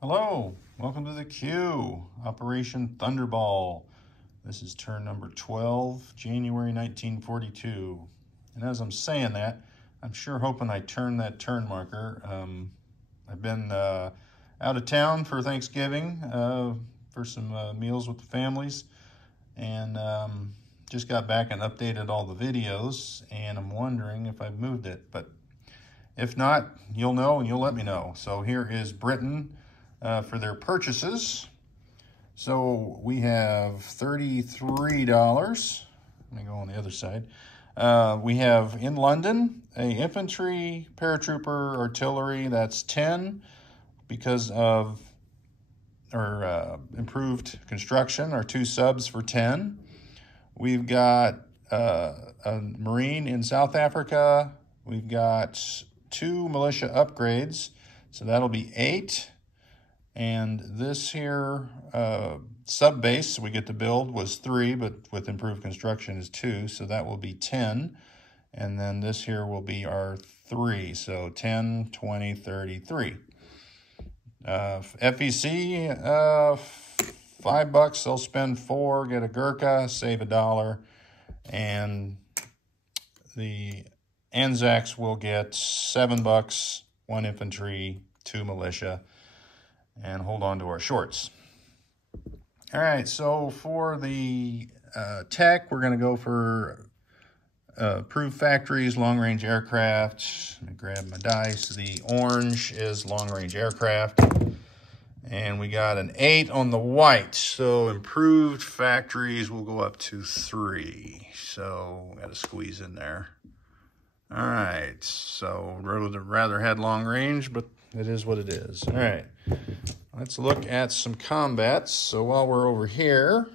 Hello, welcome to the queue, Operation Thunderball. This is turn number 12, January 1942. And as I'm saying that, I'm sure hoping I turn that turn marker. I've been out of town for Thanksgiving for some meals with the families, and just got back and updated all the videos, and I'm wondering if I've moved it. But if not, you'll know and you'll let me know. So here is Britain for their purchases. So we have $33. Let me go on the other side. We have in London a infantry, paratrooper, artillery. That's 10 because of improved construction. Our 2 subs for 10. We've got a Marine in South Africa. We've got 2 militia upgrades, so that'll be 8. And this here sub base we get to build was 3, but with improved construction is 2, so that will be 10. And then this here will be our 3, so 10, 20, 33. FEC, $5, they'll spend 4, get a Gurkha, save $1, and the Anzacs will get $7, 1 infantry, 2 militia, and hold on to our shorts. All right, so for the tech, we're going to go for approved factories, long-range aircraft. Let me grab my dice. The orange is long-range aircraft, and we got an 8 on the white. So improved factories will go up to 3. So got to squeeze in there. All right, so rather had long range, but it is what it is. All right, let's look at some combats. So while we're over here,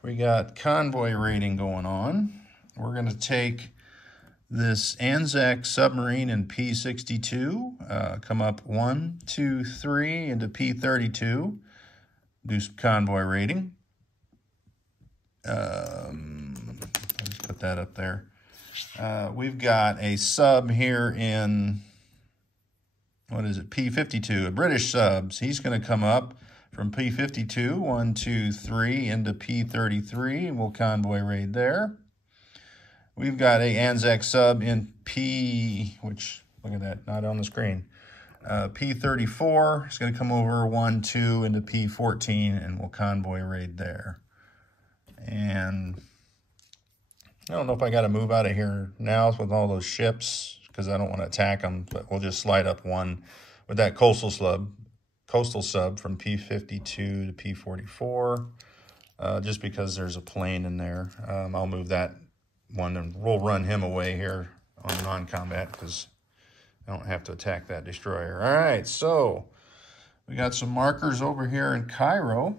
we got convoy raiding going on. We're going to take this Anzac submarine in P-62, come up 1, 2, 3 into P-32, do some convoy raiding. Let's put that up there. We've got a sub here in, what is it, P-52, a British sub. So he's going to come up from P-52, 1, 2, 3, into P-33, and we'll convoy raid there. We've got a Anzac sub in P, which, look at that, not on the screen. P-34 is going to come over 1, 2 into P-14, and we'll convoy raid there. And I don't know if I got to move out of here now with all those ships because I don't want to attack them, but we'll just slide up 1 with that coastal sub from P-52 to P-44, just because there's a plane in there. I'll move that 1 and we'll run him away here on non-combat because I don't have to attack that destroyer. All right, so we got some markers over here in Cairo.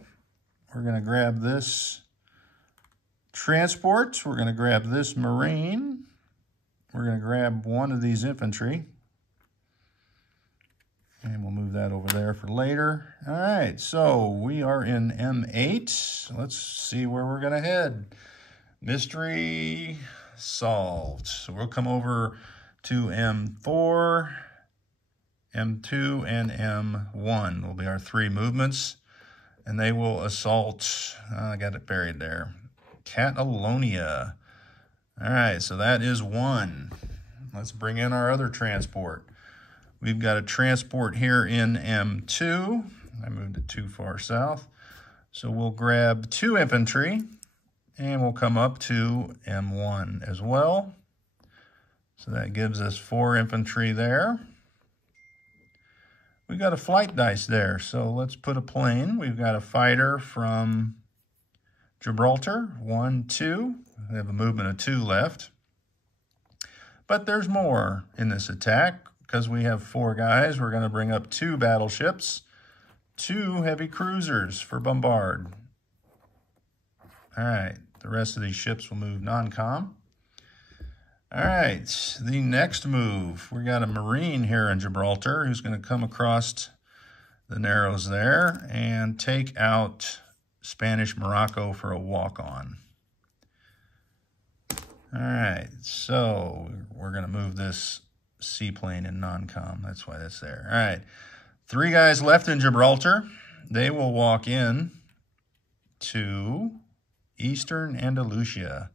We're going to grab this transport. We're going to grab this Marine. We're going to grab 1 of these infantry. And we'll move that over there for later. All right, so we are in M8. Let's see where we're going to head. Mystery solved. So we'll come over to M4, M2, and M1 will be our 3 movements. And they will assault, I got it buried there, Catalonia. All right, so that is 1. Let's bring in our other transport. We've got a transport here in M2. I moved it too far south. So we'll grab 2 infantry, and we'll come up to M1 as well. So that gives us 4 infantry there. We've got a flight dice there, so let's put a plane. We've got a fighter from Gibraltar, 1, 2. We have a movement of 2 left. But there's more in this attack. Because we have 4 guys, we're going to bring up 2 battleships, 2 heavy cruisers for bombard. All right, the rest of these ships will move non-com. All right, the next move, we got a Marine here in Gibraltar who's going to come across the Narrows there and take out Spanish Morocco for a walk-on. All right, so we're going to move this seaplane in non-com. That's why that's there. All right, 3 guys left in Gibraltar. They will walk in to Eastern Andalusia.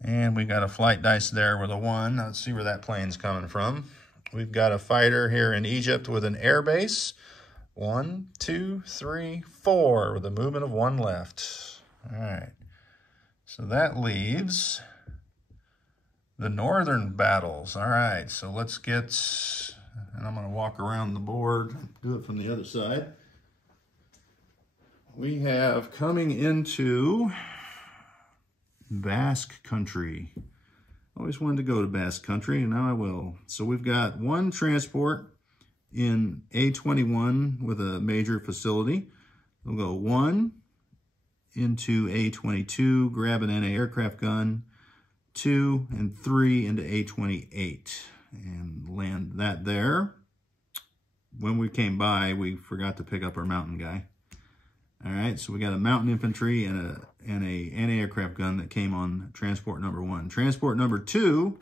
And we got a flight dice there with a 1. Let's see where that plane's coming from. We've got a fighter here in Egypt with an air base. 1, 2, 3, 4 with a movement of 1 left. All right. So that leaves the northern battles. All right. So let's get, and I'm going to walk around the board, do it from the other side. We have coming into Basque Country. Always wanted to go to Basque Country, and now I will. So we've got 1 transport in A21 with a major facility. We'll go 1 into A22, grab an anti-aircraft gun, 2 and 3 into A28, and land that there. When we came by, we forgot to pick up our mountain guy. All right, so we got a mountain infantry and a anti-aircraft gun that came on transport number 1. Transport number 2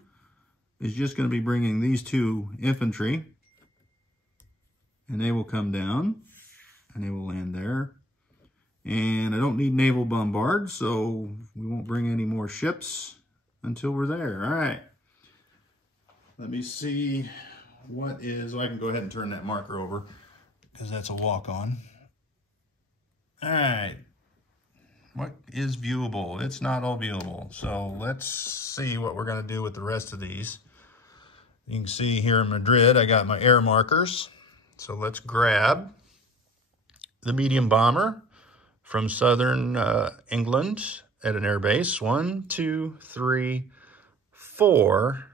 is just going to be bringing these 2 infantry, and they will come down and they will land there. And I don't need naval bombard, so we won't bring any more ships until we're there. All right, let me see what is, I can go ahead and turn that marker over because that's a walk-on. All right, what is viewable? It's not all viewable. So let's see what we're gonna do with the rest of these. You can see here in Madrid, I got my air markers. So let's grab the medium bomber from southern England at an air base. 1, 2, 3, 4.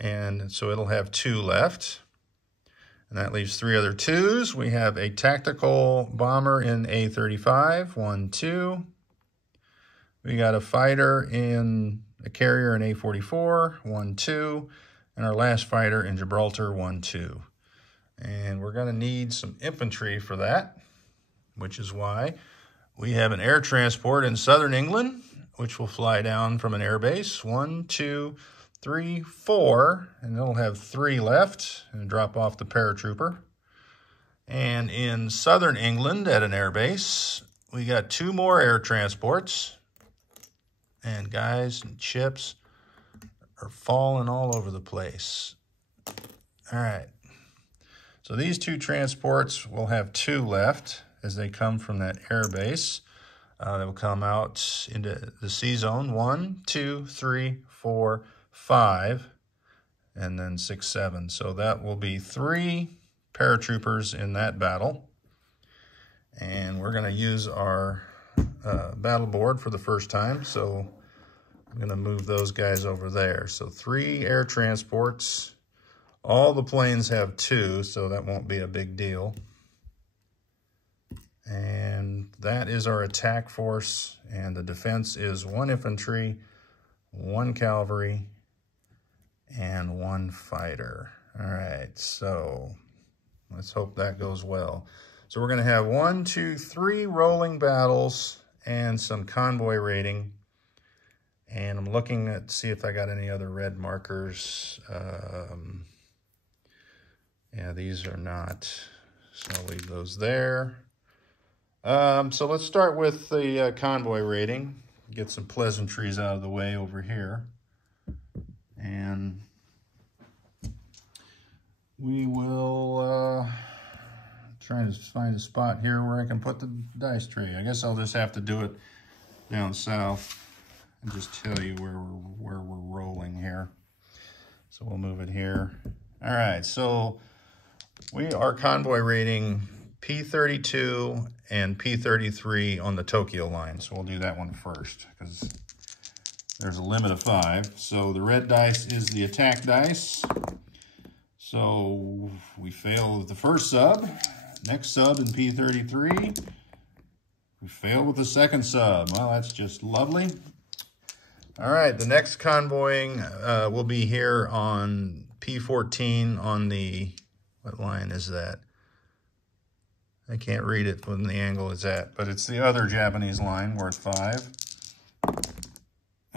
And so it'll have 2 left. And that leaves 3 other 2s. We have a tactical bomber in A35, 1, 2. We got a fighter in a carrier in A44, 1, 2. And our last fighter in Gibraltar, 1, 2. And we're gonna need some infantry for that, which is why we have an air transport in southern England, which will fly down from an air base. 1, 2, 3, 4, and it'll have 3 left and drop off the paratrooper. And in southern England at an air base, we got 2 more air transports. And guys and chips are falling all over the place. All right. So these 2 transports will have 2 left as they come from that air base. They will come out into the sea zone. 1, 2, 3, 4, 5, and then 6, 7. So that will be 3 paratroopers in that battle. And we're going to use our battle board for the first time. So I'm going to move those guys over there. So 3 air transports. All the planes have 2, so that won't be a big deal. And that is our attack force. And the defense is 1 infantry, 1 cavalry, and 1 fighter. All right, so let's hope that goes well. So we're gonna have 1, 2, 3 rolling battles and some convoy raiding. And I'm looking at see if I got any other red markers. Yeah, these are not, so I'll leave those there. So let's start with the convoy raiding. Get some pleasantries out of the way over here. And we will try to find a spot here where I can put the dice tray. I guess I'll just have to do it down south and just tell you where we're rolling here. So we'll move it here. All right, so we are convoy raiding P32 and P33 on the Tokyo line. So we'll do that one first because there's a limit of 5. So the red dice is the attack dice. So we fail with the first sub. Next sub in P33. We fail with the second sub. Well, that's just lovely. All right, the next convoying will be here on P14 on the, what line is that? I can't read it when the angle is at, but it's the other Japanese line worth 5.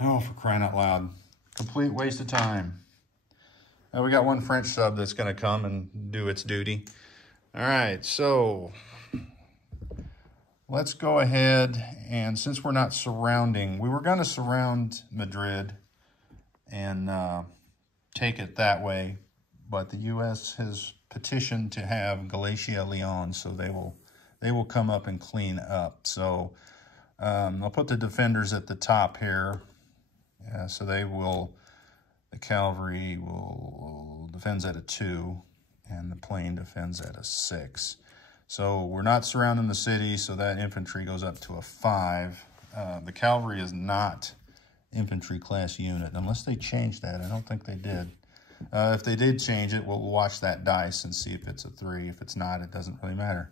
Oh, for crying out loud. Complete waste of time. We got one French sub that's going to come and do its duty. All right, so let's go ahead, and since we're not surrounding, we were going to surround Madrid and take it that way, but the U.S. has petitioned to have Galicia, Leon, so they will come up and clean up. So I'll put the defenders at the top here, so the cavalry will defends at a 2, and the plane defends at a 6. So we're not surrounding the city, so that infantry goes up to a 5. The cavalry is not infantry class unit, unless they changed that. I don't think they did. If they did change it, we'll watch that dice and see if it's a 3. If it's not, it doesn't really matter.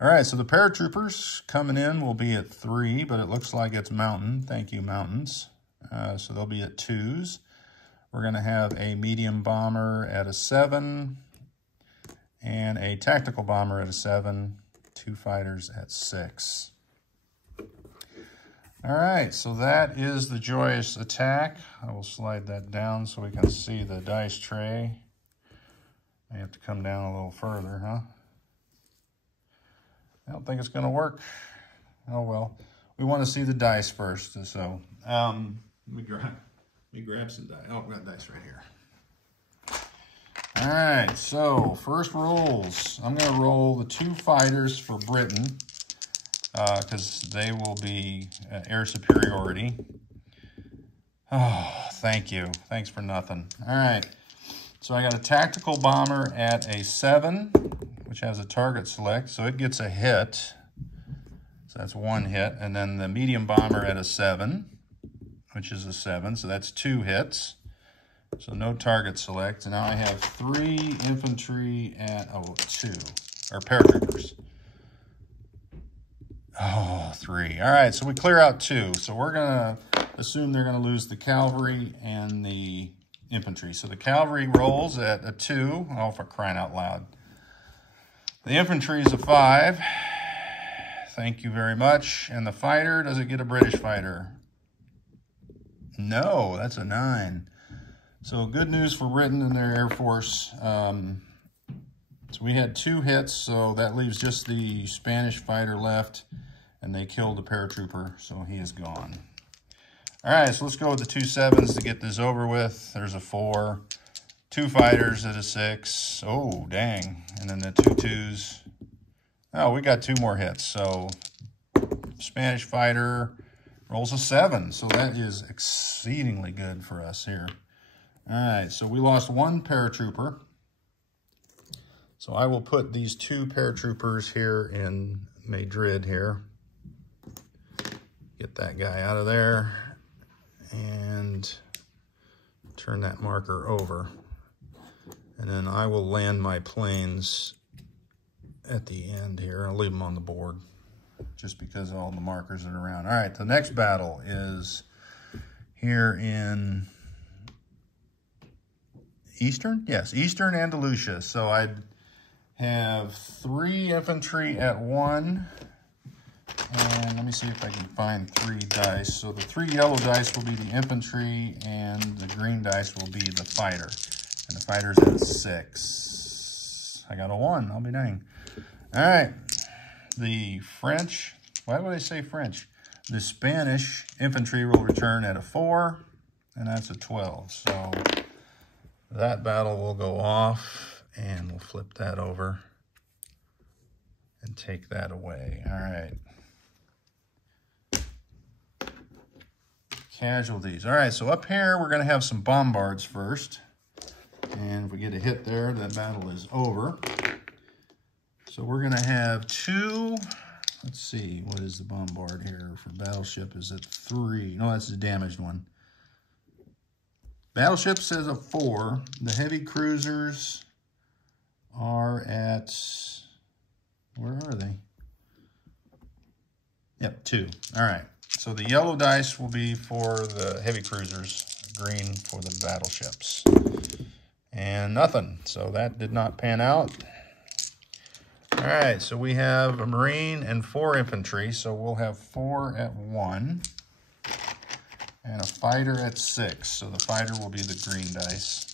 All right, so the paratroopers coming in will be at 3, but it looks like it's mountain. Thank you, mountains. So they'll be at 2s. We're going to have a medium bomber at a 7 and a tactical bomber at a 7, 2 fighters at 6. All right, so that is the joyous attack. I will slide that down so we can see the dice tray. I have to come down a little further, huh? I don't think it's going to work. Oh, well. We want to see the dice first, so let me grab some dice. Oh, we got dice right here. All right, so first rolls. I'm going to roll the 2 fighters for Britain, because they will be air superiority. Oh, thank you. Thanks for nothing. All right. So I got a tactical bomber at a 7, which has a target select, so it gets a hit. So that's 1 hit. And then the medium bomber at a 7, which is a 7, so that's 2 hits. So no target select. And now I have 3 infantry at 2, or paratroopers. Oh, 3. All right, so we clear out 2. So we're going to assume they're going to lose the cavalry and the infantry. So the cavalry rolls at a 2. Oh, for crying out loud. The infantry is a 5. Thank you very much. And the fighter, does it get a British fighter? No, that's a 9. So good news for Britain and their Air Force. So we had 2 hits, so that leaves just the Spanish fighter left, and they killed the paratrooper, so he is gone. All right, so let's go with the 2 7s to get this over with. There's a 4. 2 fighters at a 6. Oh, dang. And then the 2 2s. Oh, we got 2 more hits. So Spanish fighter rolls a 7. So that is exceedingly good for us here. All right, so we lost 1 paratrooper. So I will put these 2 paratroopers here in Madrid here. Get that guy out of there and turn that marker over. And then I will land my planes at the end here. I'll leave them on the board just because of all the markers that are around. All right, the next battle is here in Eastern? Yes, Eastern Andalusia. So I'd have 3 infantry at 1. And let me see if I can find 3 dice. So the 3 yellow dice will be the infantry, and the green dice will be the fighter. And the fighter's at a 6. I got a 1. I'll be dang. All right. The French, why would I say French? The Spanish infantry will return at a 4, and that's a 12. So that battle will go off, and we'll flip that over and take that away. All right. Casualties. All right, so up here, we're going to have some bombards first. And if we get a hit there, that battle is over. So we're going to have 2. Let's see, what is the bombard here for battleship? Is it 3? No, that's the damaged one. Battleship says a 4. The heavy cruisers are at, where are they? Yep, 2. All right. So the yellow dice will be for the heavy cruisers, green for the battleships. And nothing. So that did not pan out. All right, so we have a Marine and 4 infantry. So we'll have 4 at 1 and a fighter at 6. So the fighter will be the green dice.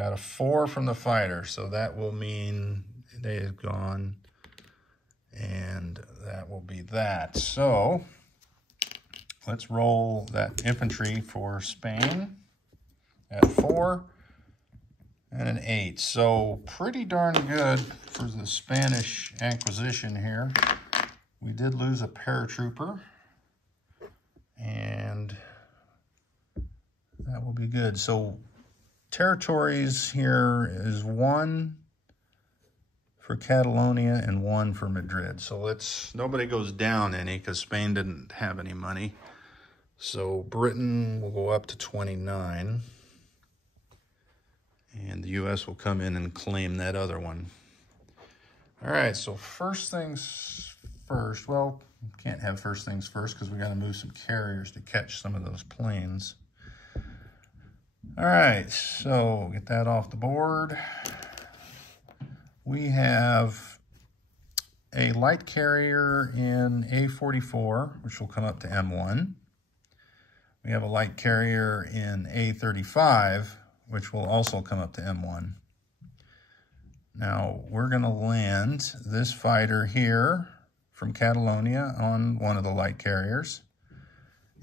got a 4 from the fighter, so that will mean they is gone, and that will be that. So let's roll that infantry for Spain at 4 and an 8. So pretty darn good for the Spanish acquisition here. We did lose a paratrooper, and that will be good. So territories here is 1 for Catalonia and 1 for Madrid. So nobody goes down any because Spain didn't have any money. So Britain will go up to 29. And the U.S. will come in and claim that other one. All right, so first things first. Well, can't have first things first because we got to move some carriers to catch some of those planes. All right, so get that off the board. We have a light carrier in A44, which will come up to M1. We have a light carrier in A35, which will also come up to M1. Now, we're going to land this fighter here from Catalonia on one of the light carriers,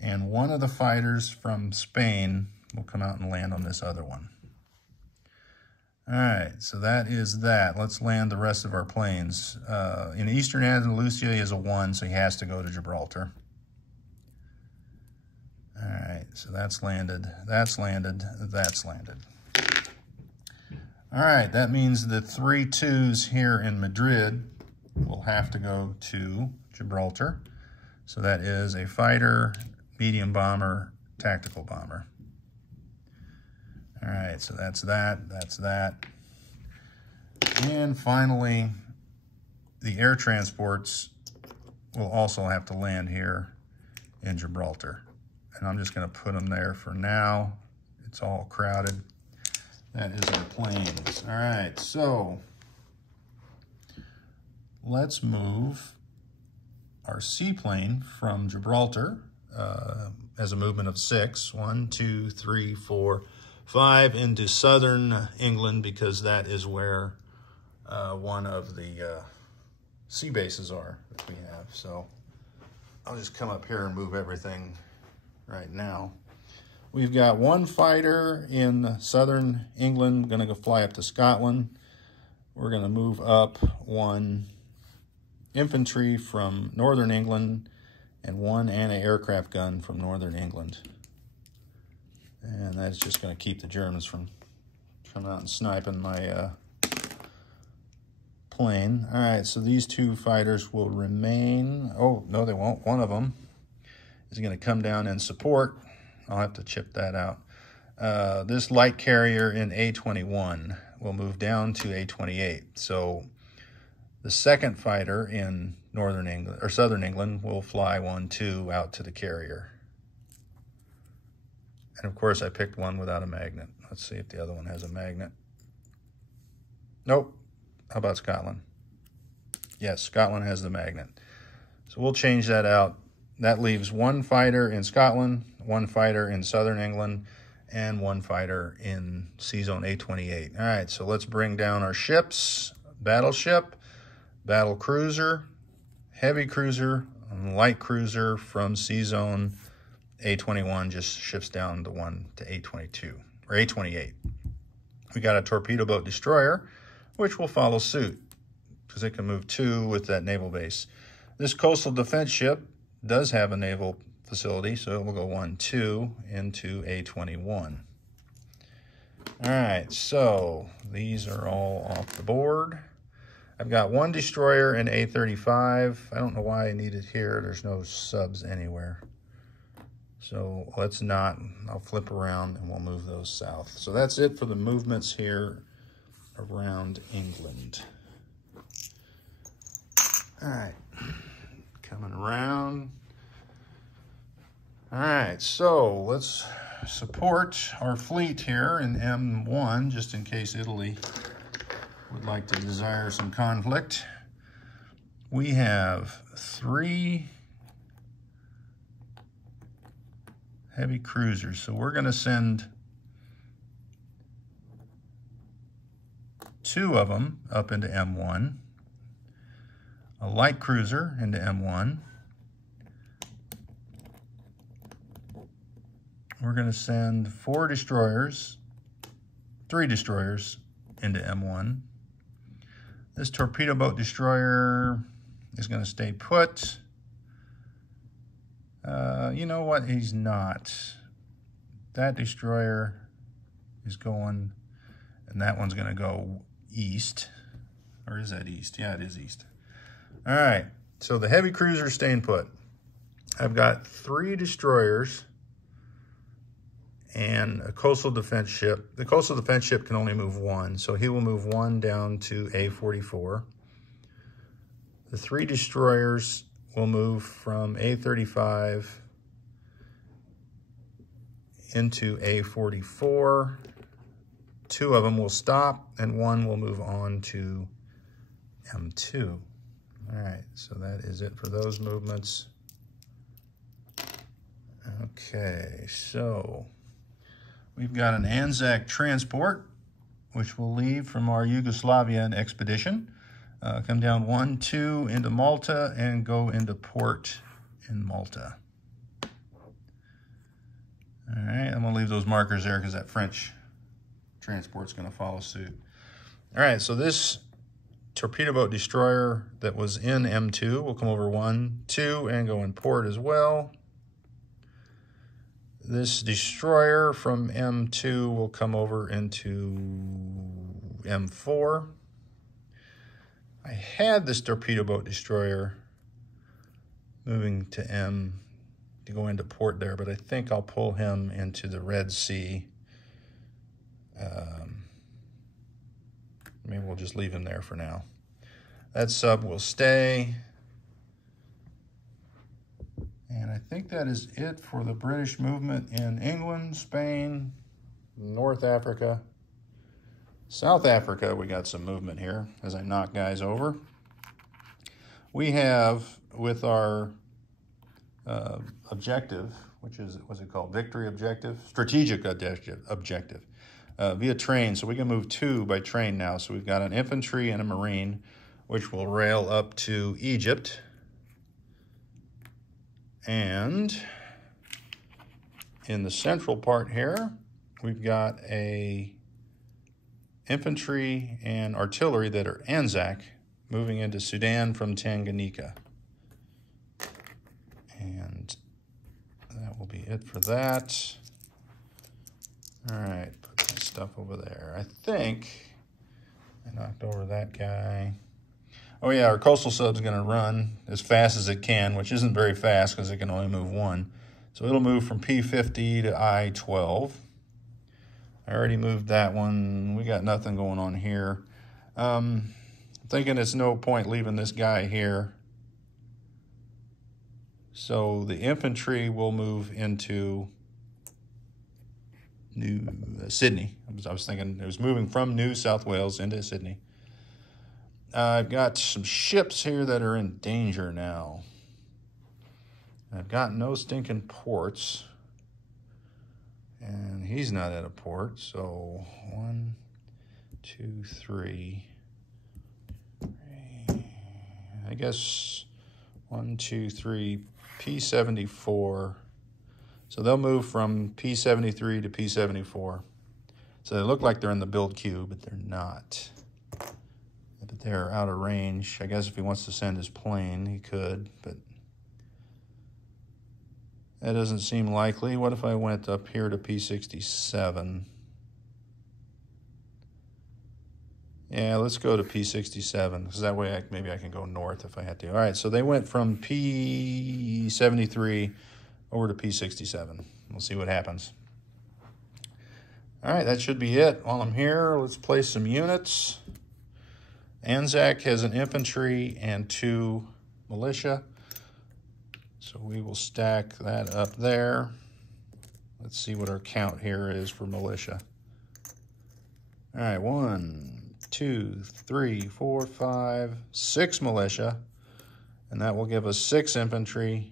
and one of the fighters from Spain will come out and land on this other one. All right, so that is that. Let's land the rest of our planes. In Eastern Andalusia, he is a 1, so he has to go to Gibraltar. All right, so that's landed, that's landed, that's landed. All right, that means the 3 2s here in Madrid will have to go to Gibraltar. So that is a fighter, medium bomber, tactical bomber. All right, so that's that, that's that. And finally, the air transports will also have to land here in Gibraltar. And I'm just going to put them there for now. It's all crowded. That is our planes. All right, so let's move our seaplane from Gibraltar as a movement of 6. 1, 2, 3, 4, 5 into southern England, because that is where one of the sea bases are that we have. So I'll just come up here and move everything right now. We've got 1 fighter in southern England, going to go fly up to Scotland. We're going to move up 1 infantry from northern England and 1 anti-aircraft gun from northern England. And that's just going to keep the Germans from coming out and sniping my plane. All right, so these 2 fighters will remain. Oh, no, they won't. One of them is going to come down and support. I'll have to chip that out. This light carrier in A21 will move down to A28. So the second fighter in northern England or southern England will fly 1, 2 out to the carrier. And of course, I picked one without a magnet. Let's see if the other one has a magnet. Nope. How about Scotland? Yes, Scotland has the magnet. So we'll change that out. That leaves 1 fighter in Scotland, 1 fighter in southern England, and 1 fighter in Sea Zone A28. All right, so let's bring down our ships. Battleship, battle cruiser, heavy cruiser, and light cruiser from Sea Zone A21 just shifts down to 1 to A22, or A28. We got a torpedo boat destroyer, which will follow suit, because it can move 2 with that naval base. This coastal defense ship does have a naval facility, so it will go 1, 2 into A21. All right, so these are all off the board. I've got 1 destroyer in A35. I don't know why I need it here. There's no subs anywhere. So let's not. I'll flip around and we'll move those south. So that's it for the movements here around England. All right, coming around. All right, so let's support our fleet here in M1, just in case Italy would like to desire some conflict. We have 3 heavy cruisers, so we're going to send 2 of them up into M1, a light cruiser into M1. We're going to send 3 destroyers into M1. This torpedo boat destroyer is going to stay put. You know what? He's not. That destroyer is going, and that one's going to go east. Or is that east? Yeah, it is east. All right, so the heavy cruiser staying put. I've got 3 destroyers and a coastal defense ship. The coastal defense ship can only move 1, so he will move 1 down to A44. The 3 destroyers will move from A35 into A44. 2 of them will stop, and 1 will move on to M2. All right, so that is it for those movements. Okay, so we've got an Anzac transport, which will leave from our Yugoslavian expedition, come down 1, 2 into Malta, and go into port in Malta. All right, I'm gonna leave those markers there because that French transport's gonna follow suit. All right, so this torpedo boat destroyer that was in M2 will come over 1, 2, and go in port as well. This destroyer from M2 will come over into M4. I had this torpedo boat destroyer moving to go into port there, but I think I'll pull him into the Red Sea. Maybe we'll just leave him there for now. That sub will stay. And I think that is it for the British movement in England, Spain, North Africa. South Africa, we got some movement here as I knock guys over. We have, with our objective, which is, what's it called, victory objective? Strategic objective, via train. So we can move 2 by train now. So we've got an infantry and a marine, which will rail up to Egypt. And in the central part here, we've got a infantry and artillery that are Anzac moving into Sudan from Tanganyika. And that will be it for that. All right, put that stuff over there. I think I knocked over that guy. Oh yeah, our coastal sub's gonna run as fast as it can, which isn't very fast because it can only move 1. So it'll move from P50 to I-12. I already moved that one. We got nothing going on here. Thinking it's no point leaving this guy here. So the infantry will move into Sydney. I was thinking it was moving from New South Wales into Sydney. I've got some ships here that are in danger now. I've got no stinking ports. And he's not at a port, so 1, 2, 3. I guess 1, 2, 3, P74. So they'll move from P73 to P74. So they look like they're in the build queue, but they're not. But they're out of range. I guess if he wants to send his plane, he could, but that doesn't seem likely. What if I went up here to P67? Yeah, let's go to P67, because that way maybe I can go north if I had to. All right, so they went from P73 over to P67. We'll see what happens. All right, that should be it. While I'm here, let's place some units. Anzac has an infantry and 2 militia. So we will stack that up there. Let's see what our count here is for militia. All right, 1, 2, 3, 4, 5, 6 militia. And that will give us 6 infantry,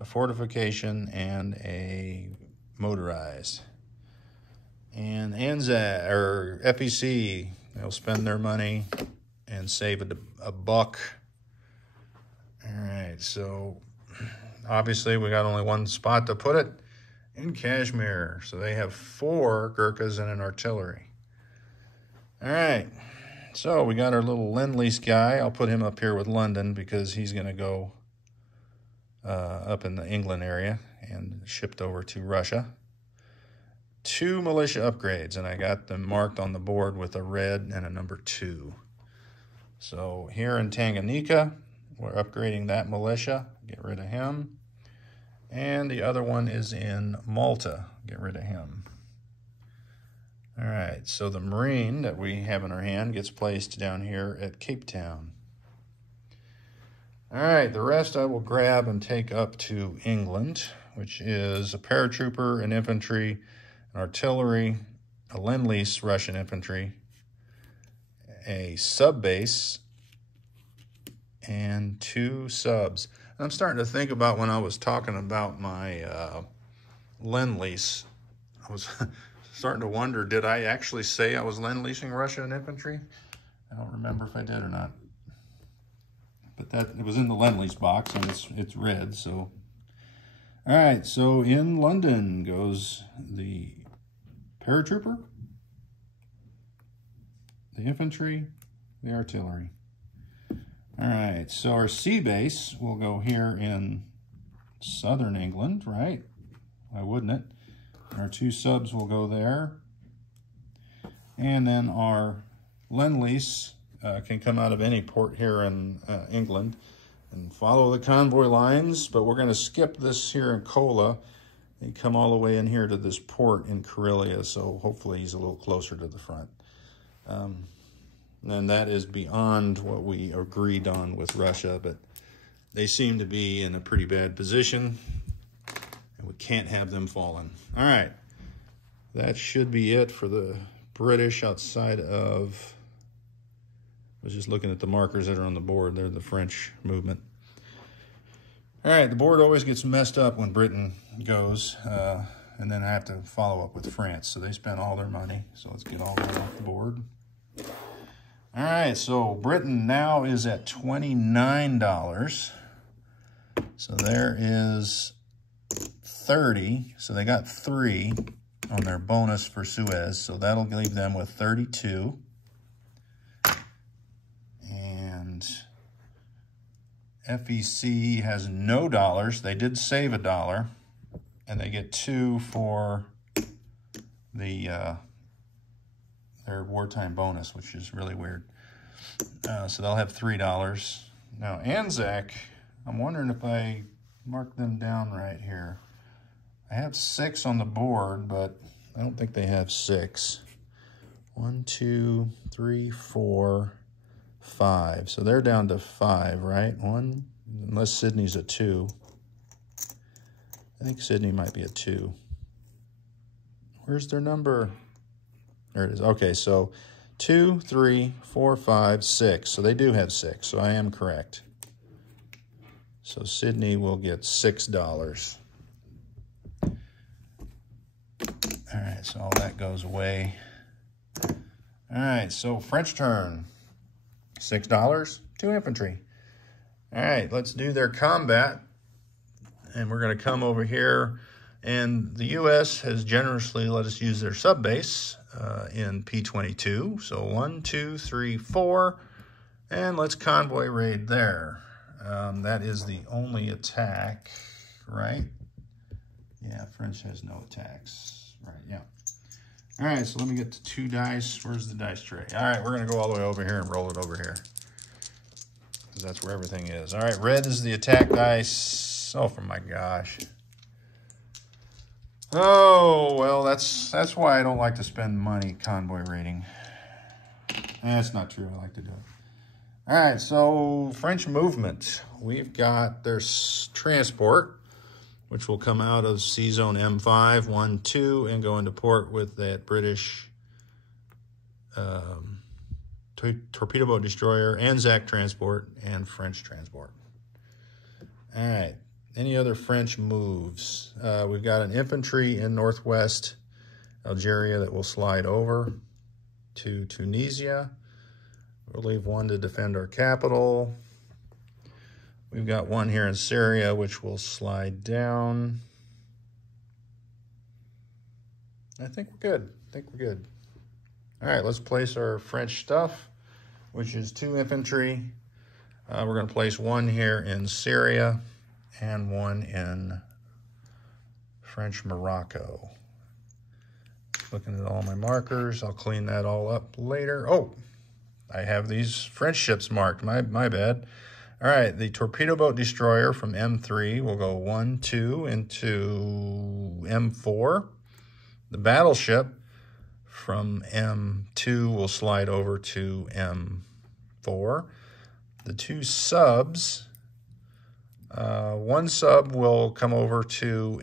a fortification, and a motorized. And Anzac, or FEC, They'll spend their money and save a buck. All right, so obviously we got only one spot to put it, in Kashmir. So they have 4 Gurkhas and an artillery. All right, so we got our little Lend-Lease guy. I'll put him up here with London because he's going to go up in the England area and shipped over to Russia. 2 militia upgrades, and I got them marked on the board with a red and a number 2. So here in Tanganyika, we're upgrading that militia. Get rid of him. And the other one is in Malta. Get rid of him. All right, so the Marine that we have in our hand gets placed down here at Cape Town. All right, the rest I will grab and take up to England, which is a paratrooper, an infantry, an artillery, a Lend-Lease Russian infantry, a sub base, and 2 subs. And I'm starting to think about when I was talking about my Lend-Lease, I was starting to wonder, did I actually say I was Lend-Leasing Russian infantry? I don't remember if I did or not. But that it was in the Lend-Lease box, and it's red, so. All right, so in London goes the paratrooper, the infantry, the artillery. All right, so our sea base will go here in southern England, right? Why wouldn't it? Our 2 subs will go there. And then our Lend-Lease can come out of any port here in England and follow the convoy lines, but we're going to skip this here in Kola and come all the way in here to this port in Karelia, so hopefully he's a little closer to the front. And that is beyond what we agreed on with Russia, but they seem to be in a pretty bad position, and we can't have them falling. All right, that should be it for the British outside of, I was just looking at the markers that are on the board. They're the French movement. All right, the board always gets messed up when Britain goes, and then I have to follow up with France. So they spent all their money, so let's get all that off the board. All right, so Britain now is at $29. So there is 30. So they got 3 on their bonus for Suez. So that'll leave them with 32. And FEC has no dollars. They did save $1. And they get 2 for the their wartime bonus, which is really weird. So they'll have $3. Now, Anzac, I'm wondering if I mark them down right here. I have 6 on the board, but I don't think they have 6. 1, 2, 3, 4, 5. So they're down to 5, right? 1, unless Sydney's a 2. I think Sydney might be a 2. Where's their number? There it is. Okay, so 2, 3, 4, 5, 6. So they do have 6, so I am correct. So Sydney will get $6. All right, so all that goes away. All right, so French turn. $6, 2 infantry. All right, let's do their combat. And we're going to come over here. And the U.S. has generously let us use their sub base in P-22. So 1, 2, 3, 4. And let's convoy raid there. That is the only attack, right? Yeah, French has no attacks. Right, yeah. All right, so let me get the 2 dice. Where's the dice tray? All right, we're going to go all the way over here and roll it over here, because that's where everything is. All right, red is the attack dice. Oh, for my gosh. Oh, well, that's why I don't like to spend money convoy raiding. That's not true. I like to do it. All right, so French movement. We've got their transport, which will come out of C-Zone M5, 1, 2, and go into port with that British torpedo boat destroyer, Anzac transport, and French transport. All right, any other French moves? We've got an infantry in northwest Algeria that will slide over. to Tunisia. We'll leave one to defend our capital. We've got one here in Syria, which will slide down. I think we're good. All right, let's place our French stuff, which is 2 infantry. We're going to place one here in Syria and one in French Morocco. Looking at all my markers, I'll clean that all up later. Oh, I have these French ships marked, my bad. All right, the torpedo boat destroyer from M3 will go 1, 2 into M4. The battleship from M2 will slide over to M4. The 2 subs, one sub will come over to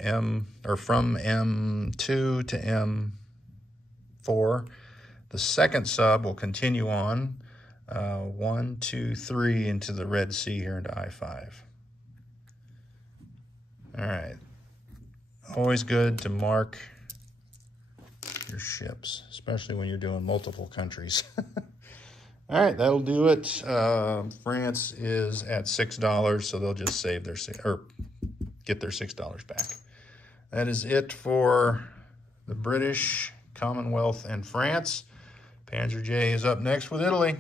from M2 to M4. The second sub will continue on 1, 2, 3 into the Red Sea here into I-5. All right, always good to mark your ships, especially when you're doing multiple countries. All right, that'll do it. France is at $6, so they'll just save their get their $6 back. That is it for the British, Commonwealth, and France. Panzer J is up next with Italy.